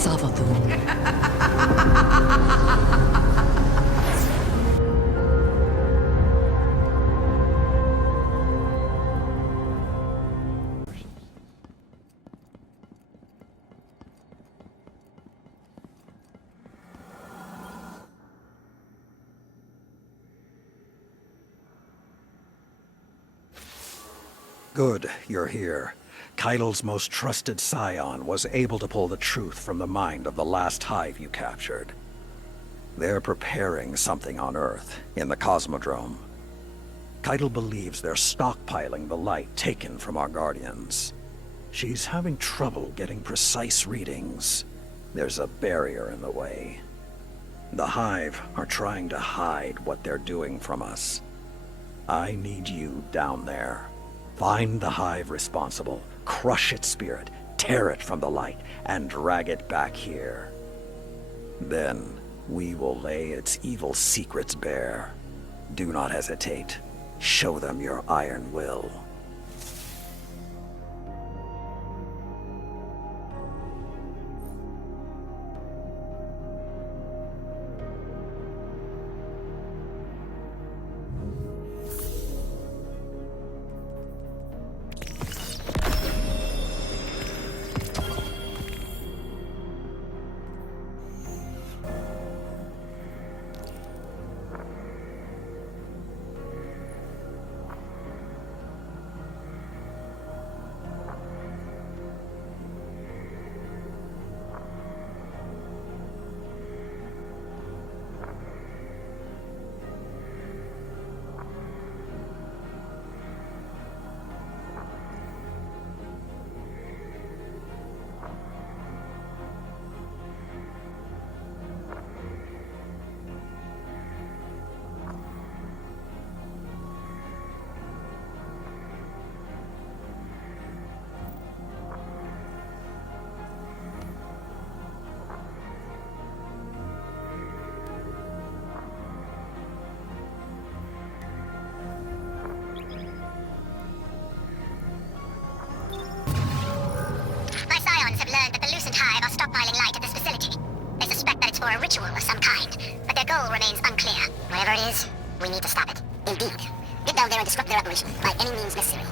Savathun. Good, you're here. Caital's most trusted scion was able to pull the truth from the mind of the last hive you captured. They're preparing something on Earth, in the Cosmodrome. Caital believes they're stockpiling the light taken from our Guardians. She's having trouble getting precise readings. There's a barrier in the way. The Hive are trying to hide what they're doing from us. I need you down there. Find the Hive responsible, crush its spirit, tear it from the light, and drag it back here. Then, we will lay its evil secrets bare. Do not hesitate. Show them your iron will. Hive are stockpiling light at this facility. They suspect that it's for a ritual of some kind, but their goal remains unclear. Whatever it is, we need to stop it. Indeed. Get down there and disrupt their operation by any means necessary.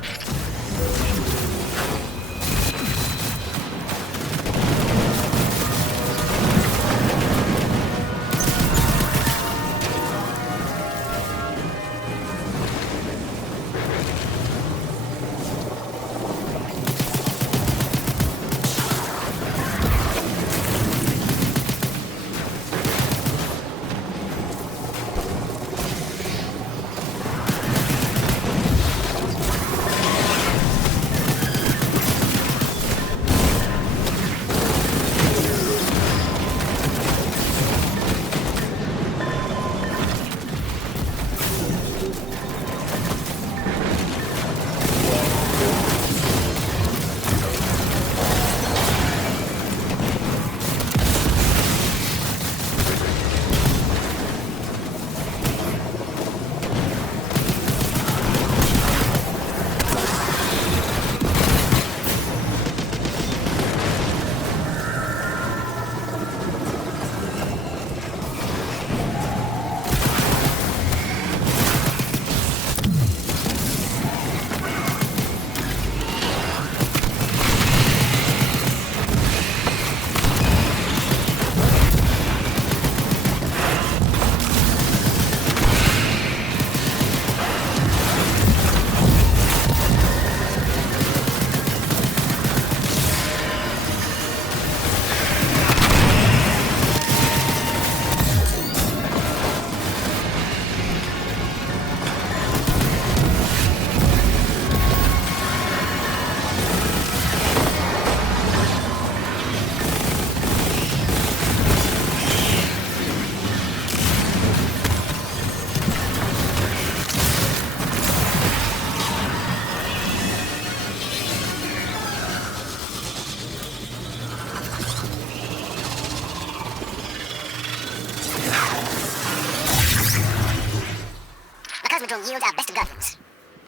Yields our best of guardians.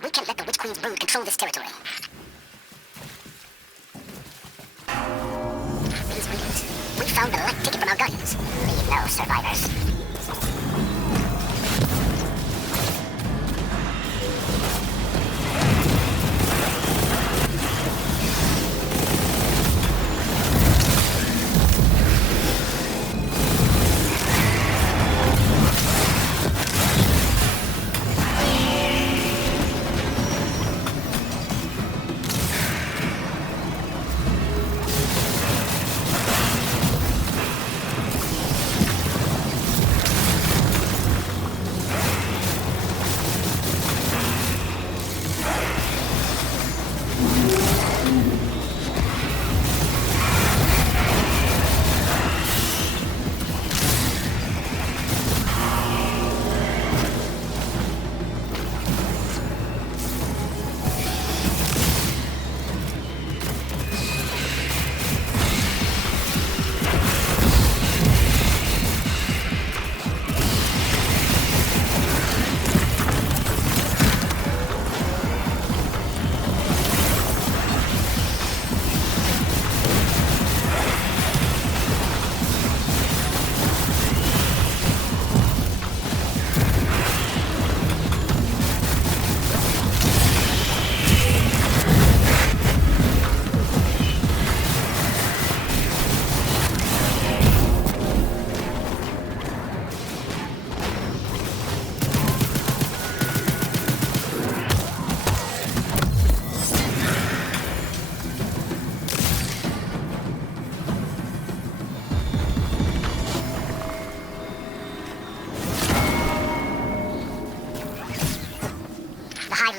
We can't let the Witch Queen's brood control this territory. These readings, we found the light ticket from our guardians. Leave no survivors.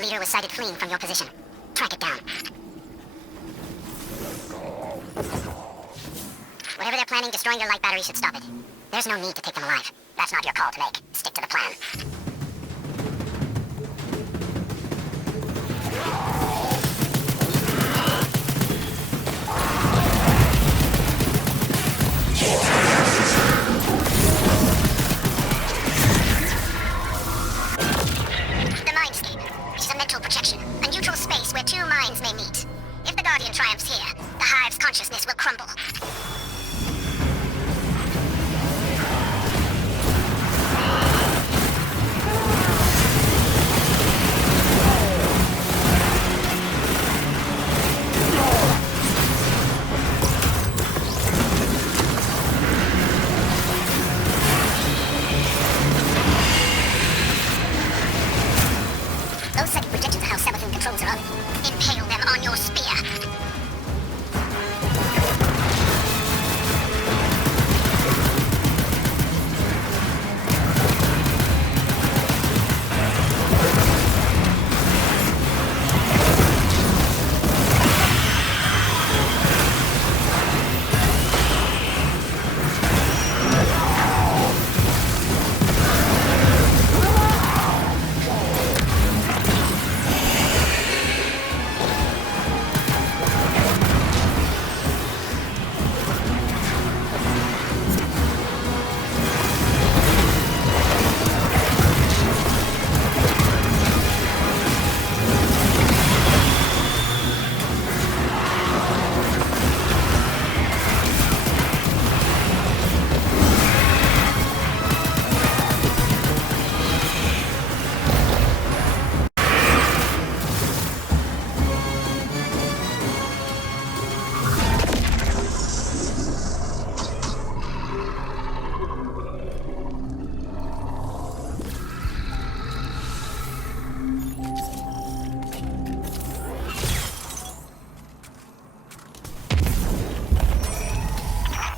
Leader was sighted fleeing from your position. Track it down. Whatever they're planning, destroying their light battery should stop it. There's no need to take them alive. That's not your call to make. Stick to the plan. The mindscape. It's a mental projection. A neutral space where two minds may meet. If the Guardian triumphs here, the Hive's consciousness will crumble. Those second projections are how Savathun controls her oven. Impale them on your spear.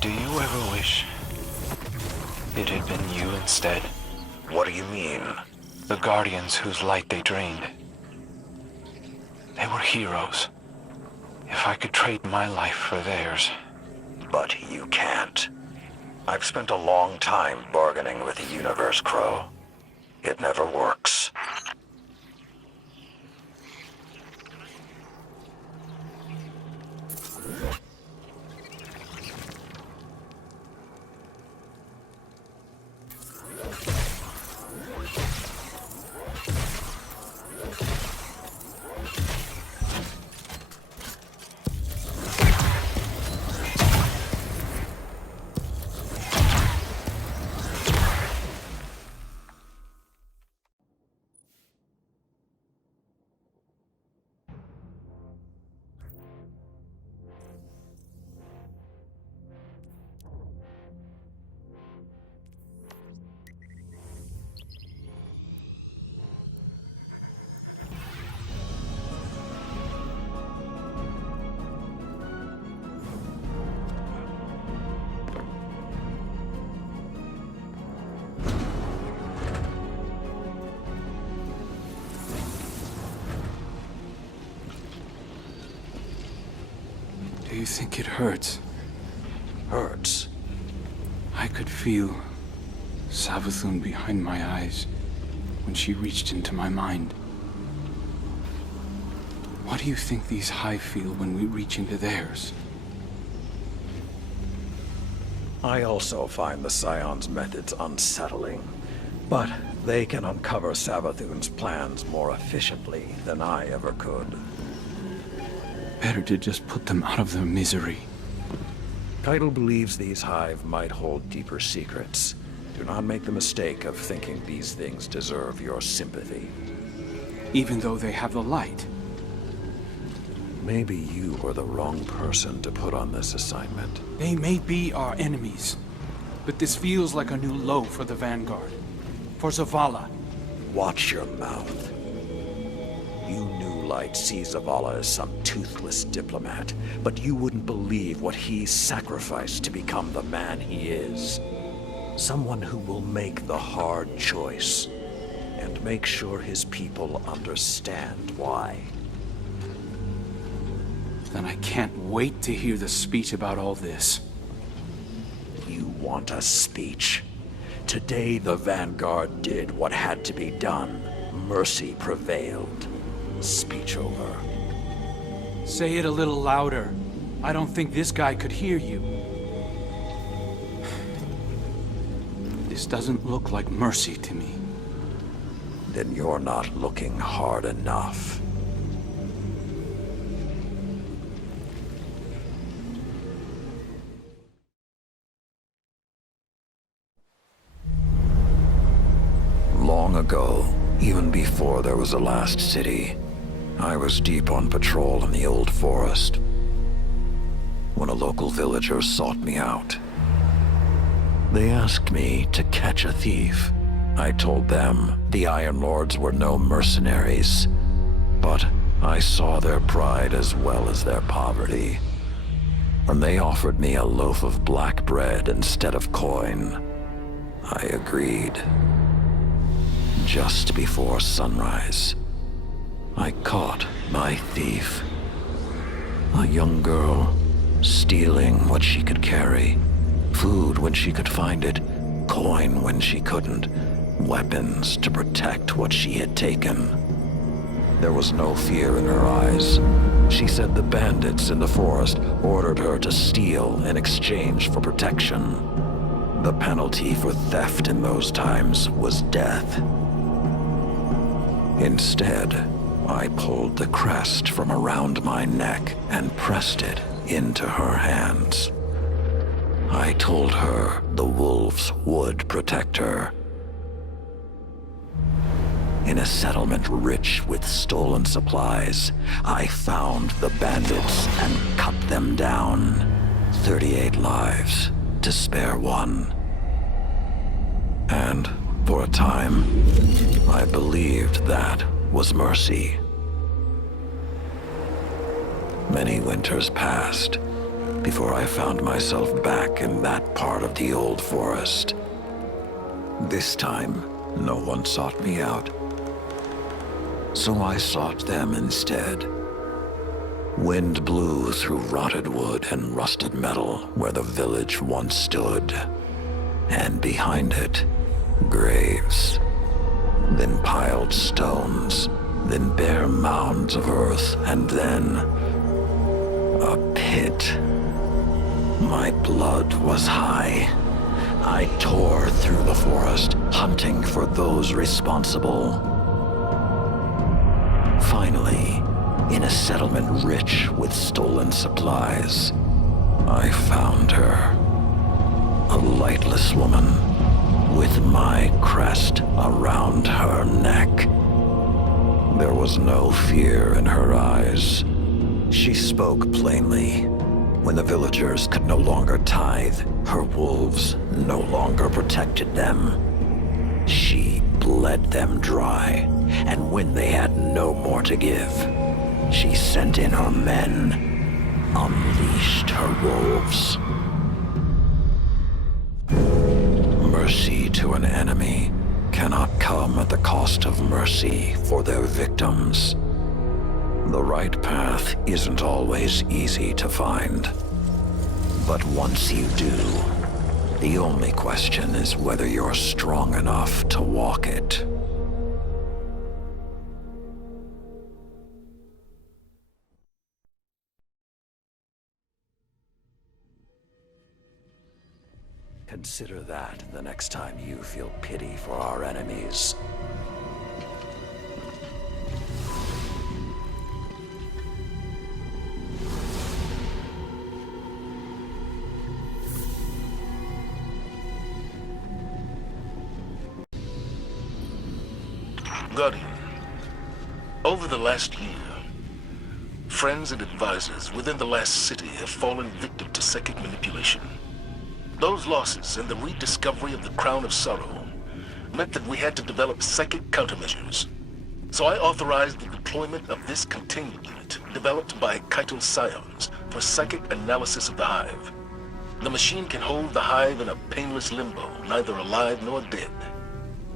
Do you ever wish it had been you instead? What do you mean? The Guardians whose light they drained. They were heroes. If I could trade my life for theirs. But you can't. I've spent a long time bargaining with the universe, Crow. It never works. you think it hurts? Hurts? I could feel Savathun behind my eyes when she reached into my mind. What do you think these Hive feel when we reach into theirs? I also find the Scion's methods unsettling, but they can uncover Savathun's plans more efficiently than I ever could. Better to just put them out of their misery. Caital believes these Hive might hold deeper secrets. Do not make the mistake of thinking these things deserve your sympathy. Even though they have the light. Maybe you were the wrong person to put on this assignment. They may be our enemies, but this feels like a new low for the Vanguard. For Zavala. Watch your mouth. You New Light see Zavala as some toothless diplomat, but you wouldn't believe what he sacrificed to become the man he is. Someone who will make the hard choice, and make sure his people understand why. Then I can't wait to hear the speech about all this. You want a speech? Today the Vanguard did what had to be done. Mercy prevailed. Speech over. Say it a little louder. I don't think this guy could hear you. This doesn't look like mercy to me. Then you're not looking hard enough. Long ago, even before there was a last city, I was deep on patrol in the old forest when a local villager sought me out. They asked me to catch a thief. I told them the Iron Lords were no mercenaries, but I saw their pride as well as their poverty. When they offered me a loaf of black bread instead of coin, I agreed. Just before sunrise, I caught my thief. A young girl, stealing what she could carry. Food when she could find it, coin when she couldn't, weapons to protect what she had taken. There was no fear in her eyes. She said the bandits in the forest ordered her to steal in exchange for protection. The penalty for theft in those times was death. Instead, I pulled the crest from around my neck and pressed it into her hands. I told her the wolves would protect her. In a settlement rich with stolen supplies, I found the bandits and cut them down. 38 lives to spare one. And for a time, I believed that was mercy. Many winters passed before I found myself back in that part of the old forest. This time, no one sought me out. So I sought them instead. Wind blew through rotted wood and rusted metal where the village once stood. And behind it, graves. Then piled stones, then bare mounds of earth, and then a pit. My blood was high. I tore through the forest, hunting for those responsible. Finally, in a settlement rich with stolen supplies, I found her. A lightless woman, with my crest around her neck. There was no fear in her eyes. She spoke plainly. When the villagers could no longer tithe, her wolves no longer protected them. She bled them dry, and when they had no more to give, she sent in her men, unleashed her wolves. Mercy to an enemy cannot come at the cost of mercy for their victims. The right path isn't always easy to find. But once you do, the only question is whether you're strong enough to walk it. Consider that the next time you feel pity for our enemies. Guardian, over the last year, friends and advisors within the last city have fallen victim to psychic manipulation. Those losses and the rediscovery of the Crown of Sorrow meant that we had to develop psychic countermeasures. So I authorized the deployment of this containment unit developed by Caital Scions for psychic analysis of the Hive. The machine can hold the Hive in a painless limbo, neither alive nor dead.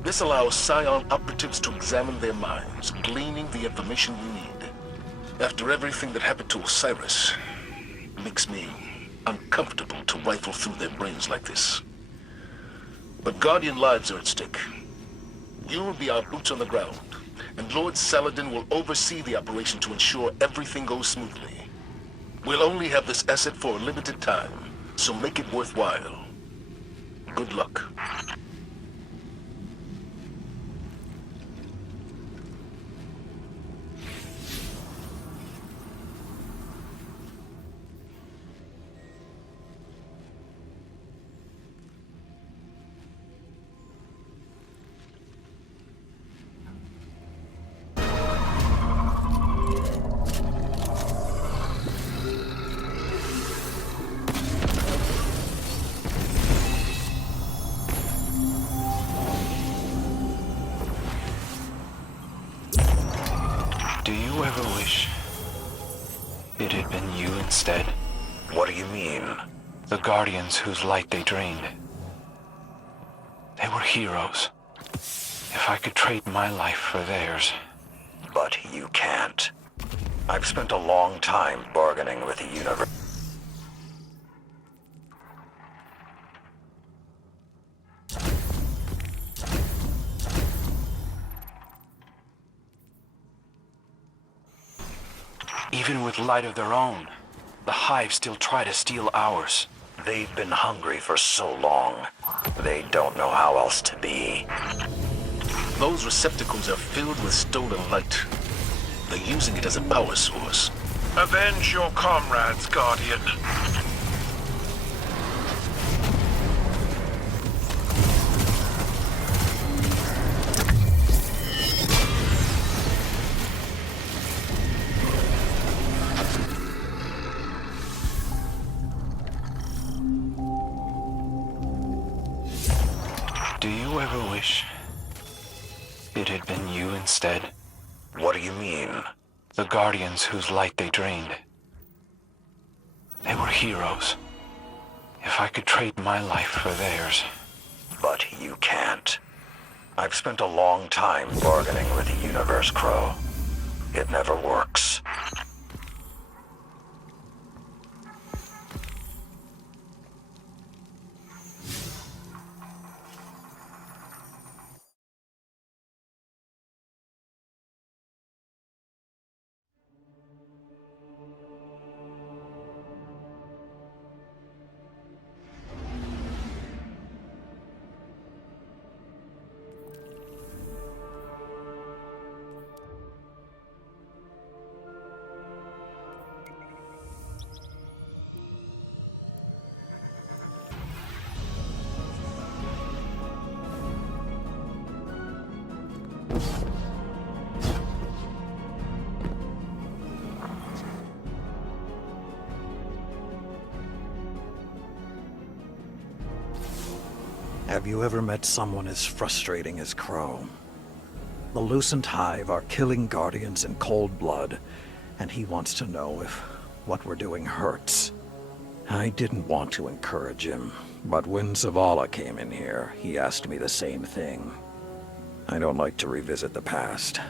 This allows Scion operatives to examine their minds, gleaning the information we need. After everything that happened to Osiris, it makes me uncomfortable to rifle through their brains like this. But Guardian lives are at stake. You will be our boots on the ground, and Lord Saladin will oversee the operation to ensure everything goes smoothly. We'll only have this asset for a limited time, so make it worthwhile. Good luck. Do you ever wish it had been you instead? What do you mean? The Guardians whose light they drained. They were heroes. If I could trade my life for theirs. But you can't. I've spent a long time bargaining with the universe. Even with light of their own, the Hive still try to steal ours. They've been hungry for so long. They don't know how else to be. Those receptacles are filled with stolen light. They're using it as a power source. Avenge your comrades, Guardian. Do you ever wish it had been you instead? What do you mean? The Guardians whose light they drained. They were heroes. If I could trade my life for theirs. But you can't. I've spent a long time bargaining with the universe, Crow. It never works. Have you ever met someone as frustrating as Crow? The Lucent Hive are killing Guardians in cold blood, and he wants to know if what we're doing hurts. I didn't want to encourage him, but when Zavala came in here, he asked me the same thing. I don't like to revisit the past,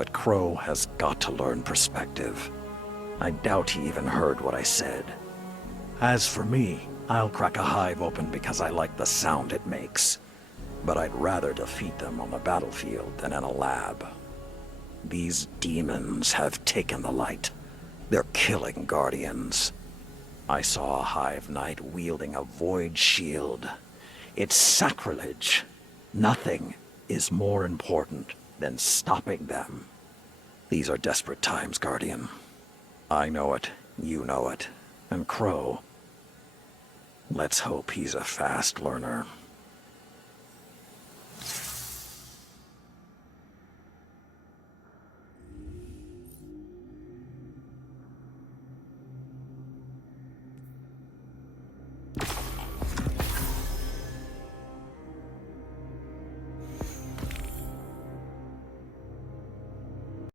but Crow has got to learn perspective. I doubt he even heard what I said. As for me, I'll crack a hive open because I like the sound it makes. But I'd rather defeat them on the battlefield than in a lab. These demons have taken the light. They're killing Guardians. I saw a Hive Knight wielding a void shield. It's sacrilege. Nothing is more important than stopping them. These are desperate times, Guardian. I know it, you know it, and Crow. Let's hope he's a fast learner.